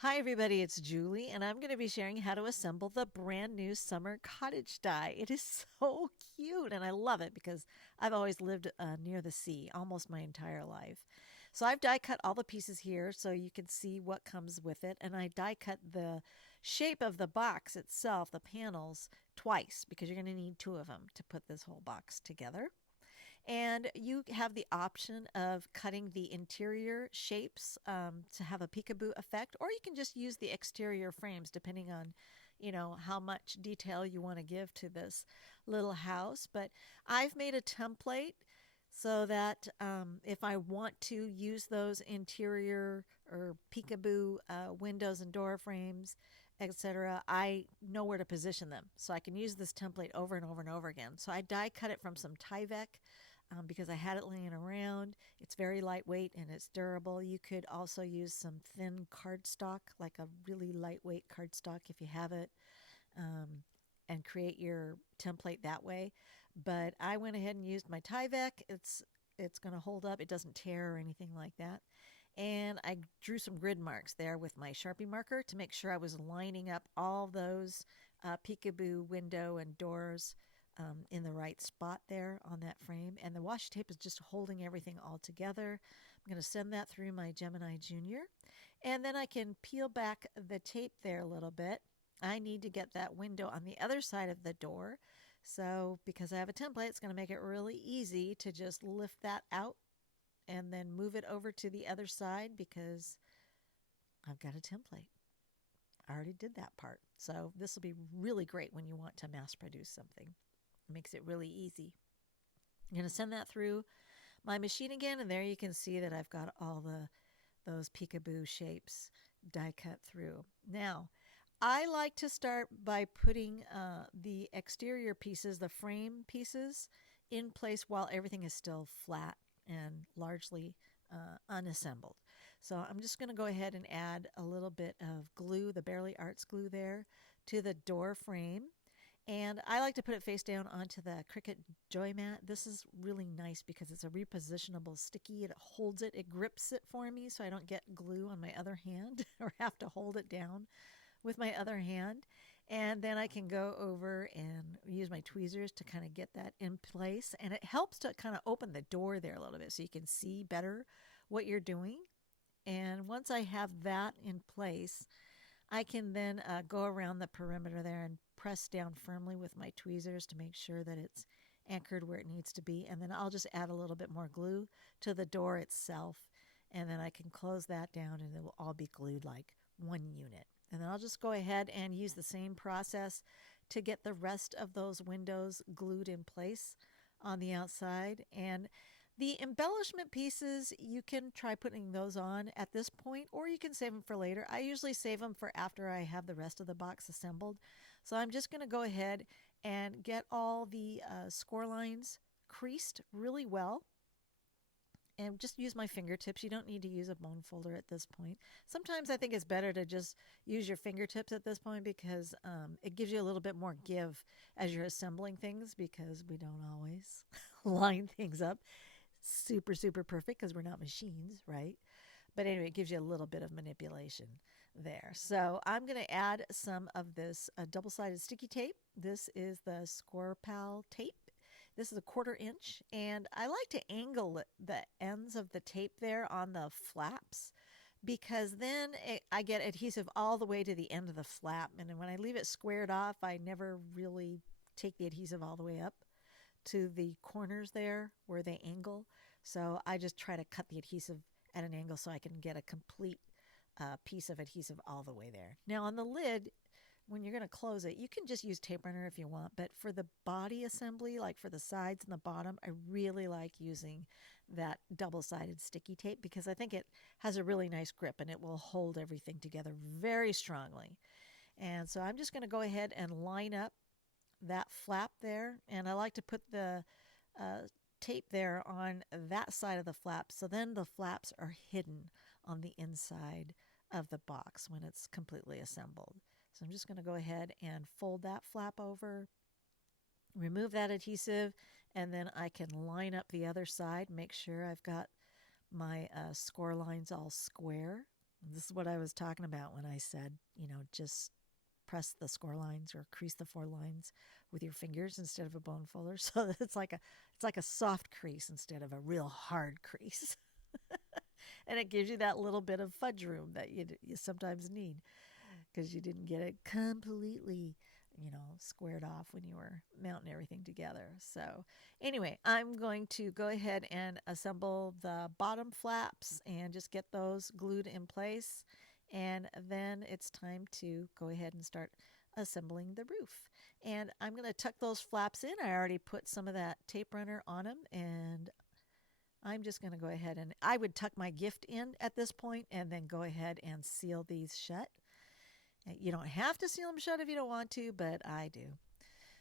Hi, everybody, it's Julie, and I'm going to be sharing how to assemble the brand new Summer Cottage Die. It is so cute, and I love it because I've always lived near the sea almost my entire life. So I've die cut all the pieces here so you can see what comes with it, and I die cut the shape of the box itself, the panels, twice because you're going to need two of them to put this whole box together. And you have the option of cutting the interior shapes to have a peekaboo effect, or you can just use the exterior frames depending on, how much detail you want to give to this little house. But I've made a template so that if I want to use those interior or peekaboo windows and door frames, etc., I know where to position them. So I can use this template over and over and over again. So I die cut it from some Tyvek because I had it laying around. It's very lightweight and it's durable. You could also use some thin cardstock, like a really lightweight cardstock if you have it, um, and create your template that way. But I went ahead and used my Tyvek. It's going to hold up. It doesn't tear or anything like that. And I drew some grid marks there with my Sharpie marker to make sure I was lining up all those peekaboo window and doors in the right spot there on that frame. And the washi tape is just holding everything all together. I'm going to send that through my Gemini Junior. And then I can peel back the tape there a little bit. I need to get that window on the other side of the door. So because I have a template, it's going to make it really easy to just lift that out and then move it over to the other side because I've got a template. I already did that part. So this will be really great when you want to mass produce something. It makes it really easy. I'm going to send that through my machine again, and there you can see that I've got all those peekaboo shapes die cut through. Now, I like to start by putting the exterior pieces, the frame pieces, in place while everything is still flat and largely unassembled. So I'm just going to go ahead and add a little bit of glue, the Barely Arts glue there, to the door frame. And I like to put it face down onto the Cricut Joy mat. This is really nice because it's a repositionable sticky. It holds it, it grips it for me so I don't get glue on my other hand or have to hold it down with my other hand. And then I can go over and use my tweezers to kind of get that in place. And it helps to kind of open the door there a little bit so you can see better what you're doing. And once I have that in place, I can then go around the perimeter there and press down firmly with my tweezers to make sure that it's anchored where it needs to be. And then I'll just add a little bit more glue to the door itself. And then I can close that down and it will all be glued like one unit. And then I'll just go ahead and use the same process to get the rest of those windows glued in place on the outside. And the embellishment pieces, you can try putting those on at this point, or you can save them for later. I usually save them for after I have the rest of the box assembled. So I'm just going to go ahead and get all the score lines creased really well and just use my fingertips. You don't need to use a bone folder at this point. Sometimes I think it's better to just use your fingertips at this point because it gives you a little bit more give as you're assembling things because we don't always line things up super, super perfect because we're not machines, right? But anyway, it gives you a little bit of manipulation there. So I'm going to add some of this double-sided sticky tape. This is the Score Pal tape. This is a 1/4 inch, and I like to angle the ends of the tape there on the flaps because then I get adhesive all the way to the end of the flap. And when I leave it squared off, I never really take the adhesive all the way up to the corners there where they angle. So I just try to cut the adhesive at an angle so I can get a complete piece of adhesive all the way there. Now on the lid, when you're going to close it, you can just use tape runner if you want. But for the body assembly, like for the sides and the bottom, I really like using that double-sided sticky tape because I think it has a really nice grip and it will hold everything together very strongly. And so I'm just going to go ahead and line up that flap there. And I like to put the tape there on that side of the flap. So then the flaps are hidden on the inside of the box when it's completely assembled. So I'm just going to go ahead and fold that flap over, remove that adhesive, and then I can line up the other side, make sure I've got my score lines all square. This is what I was talking about when I said, just press the score lines or crease the four lines with your fingers instead of a bone folder, so that it's like a soft crease instead of a real hard crease. And it gives you that little bit of fudge room that you sometimes need because you didn't get it completely, squared off when you were mounting everything together. So, anyway, I'm going to go ahead and assemble the bottom flaps and just get those glued in place. And then it's time to go ahead and start assembling the roof. And I'm going to tuck those flaps in. I already put some of that tape runner on them, and I'm just going to go ahead and I would tuck my gift in at this point and then go ahead and seal these shut. You don't have to seal them shut if you don't want to, but I do.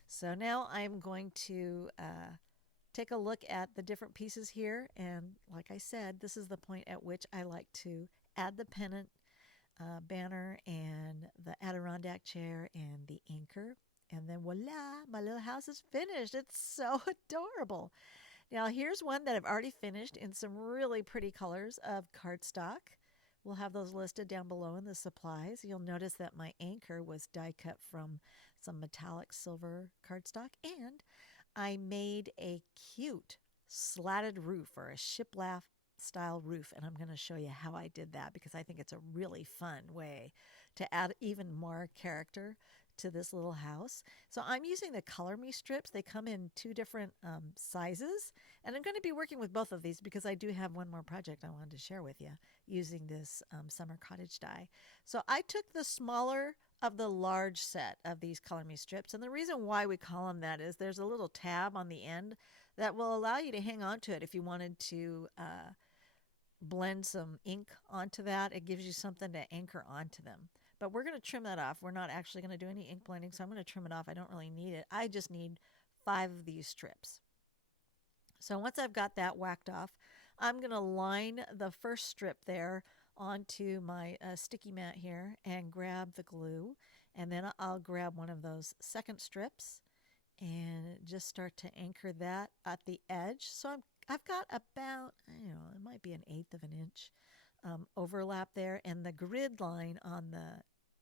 So now I'm going to take a look at the different pieces here. And like I said, this is the point at which I like to add the pennant banner and the Adirondack chair and the anchor. And then voila, my little house is finished. It's so adorable. Now here's one that I've already finished in some really pretty colors of cardstock. We'll have those listed down below in the supplies. You'll notice that my anchor was die cut from some metallic silver cardstock, and I made a cute slatted roof or a shiplap style roof, and I'm going to show you how I did that because I think it's a really fun way to add even more character to this little house. So I'm using the Color Me strips. They come in two different sizes, and I'm going to be working with both of these because I do have one more project I wanted to share with you using this Summer Cottage Die. So I took the smaller of the large set of these Color Me strips, and the reason why we call them that is there's a little tab on the end that will allow you to hang on to it if you wanted to blend some ink onto that. It gives you something to anchor onto them. But we're going to trim that off. We're not actually going to do any ink blending, so I'm going to trim it off. I don't really need it. I just need 5 of these strips. So once I've got that whacked off, I'm going to line the first strip there onto my sticky mat here and grab the glue. And then I'll grab one of those second strips and just start to anchor that at the edge. So I've got about, it might be 1/8 of an inch overlap there, and the grid line on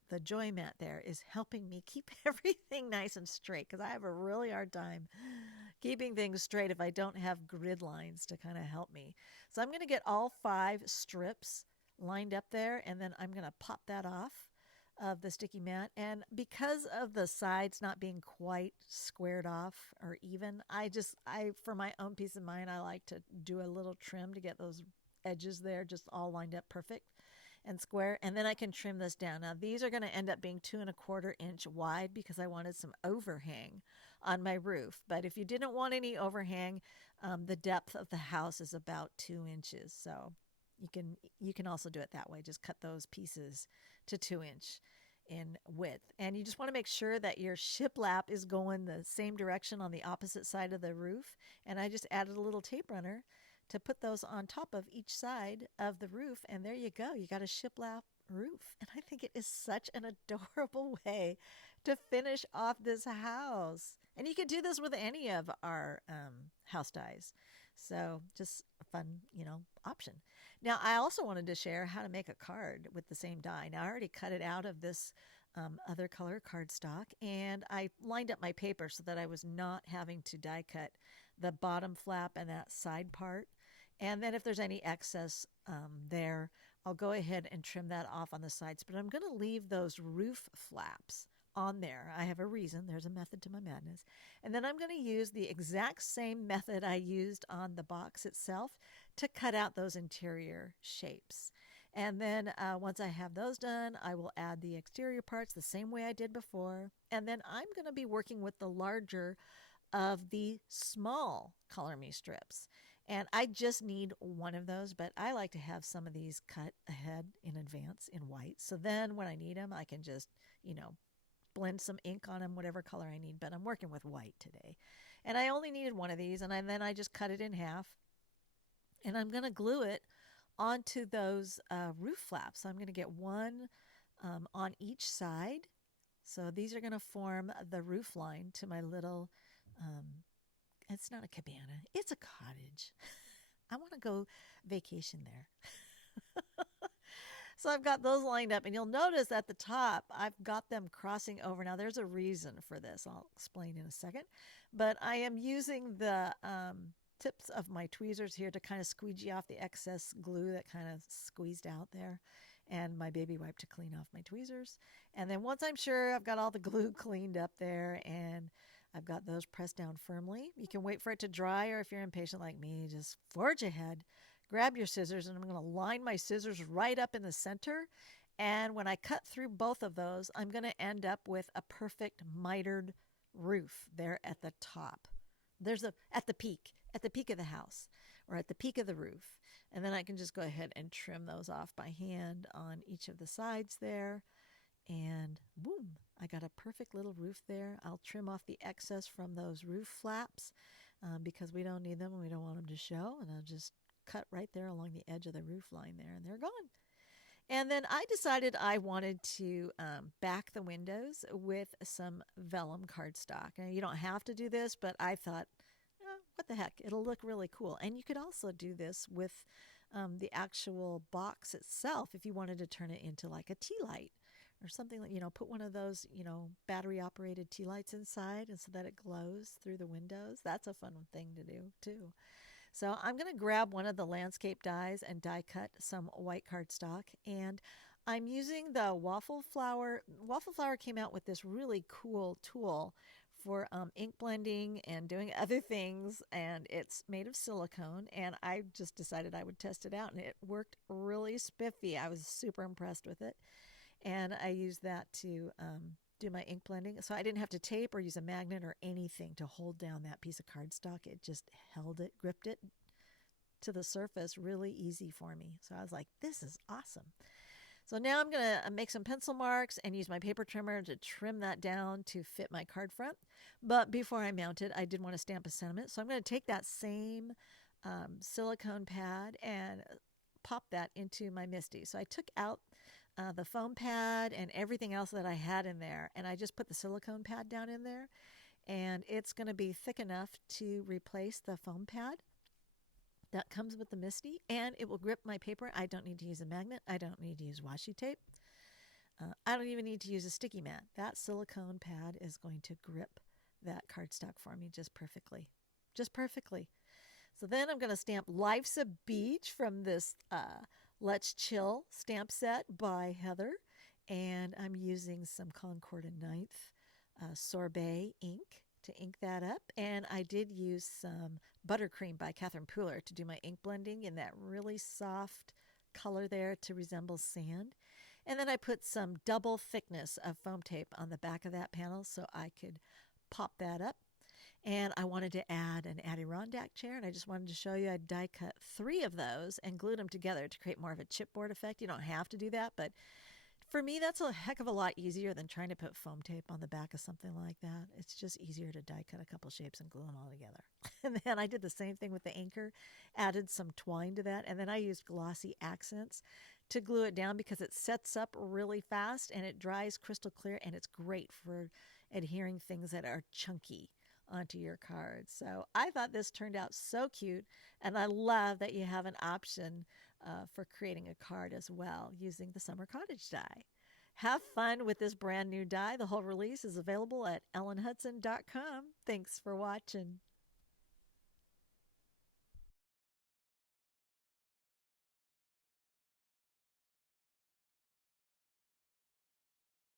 the joy mat there is helping me keep everything nice and straight because I have a really hard time keeping things straight if I don't have grid lines to kind of help me. So I'm going to get all 5 strips lined up there, and then I'm going to pop that off of the sticky mat. And because of the sides not being quite squared off or even, I for my own peace of mind, I like to do a little trim to get those edges there just all lined up perfect and square, and then I can trim this down. Now these are going to end up being 2¼ inch wide because I wanted some overhang on my roof. But if you didn't want any overhang, the depth of the house is about 2 inches, so you can also do it that way. Just cut those pieces to 2 inch in width, and you just want to make sure that your shiplap is going the same direction on the opposite side of the roof. And I just added a little tape runner to put those on top of each side of the roof, and there you go. You got a shiplap roof, and I think it is such an adorable way to finish off this house. And you could do this with any of our house dies. So just a fun, option. Now, I also wanted to share how to make a card with the same die. Now, I already cut it out of this other color cardstock, and I lined up my paper so that I was not having to die cut the bottom flap and that side part. And then if there's any excess there, I'll go ahead and trim that off on the sides. But I'm going to leave those roof flaps on there. I have a reason. There's a method to my madness. And then I'm going to use the exact same method I used on the box itself to cut out those interior shapes. And then once I have those done, I will add the exterior parts the same way I did before. And then I'm going to be working with the larger of the small Color Me strips. And I just need one of those, but I like to have some of these cut ahead in advance in white. So then when I need them, I can just, blend some ink on them, whatever color I need. But I'm working with white today. And I only needed one of these, and then I just cut it in half. And I'm going to glue it onto those roof flaps. So I'm going to get one on each side. So these are going to form the roof line to my little it's not a cabana. It's a cottage. I want to go vacation there. So I've got those lined up, and you'll notice at the top, I've got them crossing over. Now, there's a reason for this. I'll explain in a second. But I am using the tips of my tweezers here to kind of squeegee off the excess glue that kind of squeezed out there, and my baby wipe to clean off my tweezers. And then once I'm sure I've got all the glue cleaned up there and I've got those pressed down firmly, you can wait for it to dry, or if you're impatient like me, just forge ahead. Grab your scissors, and I'm going to line my scissors right up in the center. And when I cut through both of those, I'm going to end up with a perfect mitered roof there at the top. There's at the peak of the house, or at the peak of the roof. And then I can just go ahead and trim those off by hand on each of the sides there. And boom, I got a perfect little roof there. I'll trim off the excess from those roof flaps because we don't need them and we don't want them to show. And I'll just cut right there along the edge of the roof line there, and they're gone. And then I decided I wanted to back the windows with some vellum cardstock. Now, you don't have to do this, but I thought, what the heck, it'll look really cool. And you could also do this with the actual box itself if you wanted to turn it into like a tea light or something like, put one of those, battery operated tea lights inside, and so that it glows through the windows. That's a fun thing to do too. So I'm going to grab one of the landscape dies and die cut some white cardstock. And I'm using the waffle flower. Waffle flower came out with this really cool tool for ink blending and doing other things. And it's made of silicone. And I just decided I would test it out. And it worked really spiffy. I was super impressed with it. And I used that to do my ink blending. So I didn't have to tape or use a magnet or anything to hold down that piece of cardstock. It just held it, gripped it to the surface really easy for me. So I was like, this is awesome. So now I'm going to make some pencil marks and use my paper trimmer to trim that down to fit my card front. But before I mount it, I did want to stamp a sentiment. So I'm going to take that same silicone pad and pop that into my MISTI. So I took out the foam pad and everything else that I had in there, and I just put the silicone pad down in there, and it's going to be thick enough to replace the foam pad that comes with the MISTI, and it will grip my paper. I don't need to use a magnet. I don't need to use washi tape. I don't even need to use a sticky mat. That silicone pad is going to grip that cardstock for me just perfectly. Just perfectly. So then I'm going to stamp Life's a Beach from this Let's Chill stamp set by Heather. And I'm using some Concord and Ninth sorbet ink to ink that up. And I did use some Buttercream by Catherine Pooler to do my ink blending in that really soft color there to resemble sand. And then I put some double thickness of foam tape on the back of that panel so I could pop that up. And I wanted to add an Adirondack chair, and I just wanted to show you I die cut 3 of those and glued them together to create more of a chipboard effect. You don't have to do that, but for me, that's a heck of a lot easier than trying to put foam tape on the back of something like that. It's just easier to die cut a couple shapes and glue them all together. And then I did the same thing with the anchor, added some twine to that, and then I used glossy accents to glue it down because it sets up really fast and it dries crystal clear, and it's great for adhering things that are chunky onto your card. So I thought this turned out so cute, and I love that you have an option for creating a card as well using the Summer Cottage Die. Have fun with this brand new die. The whole release is available at ellenhutson.com. Thanks for watching.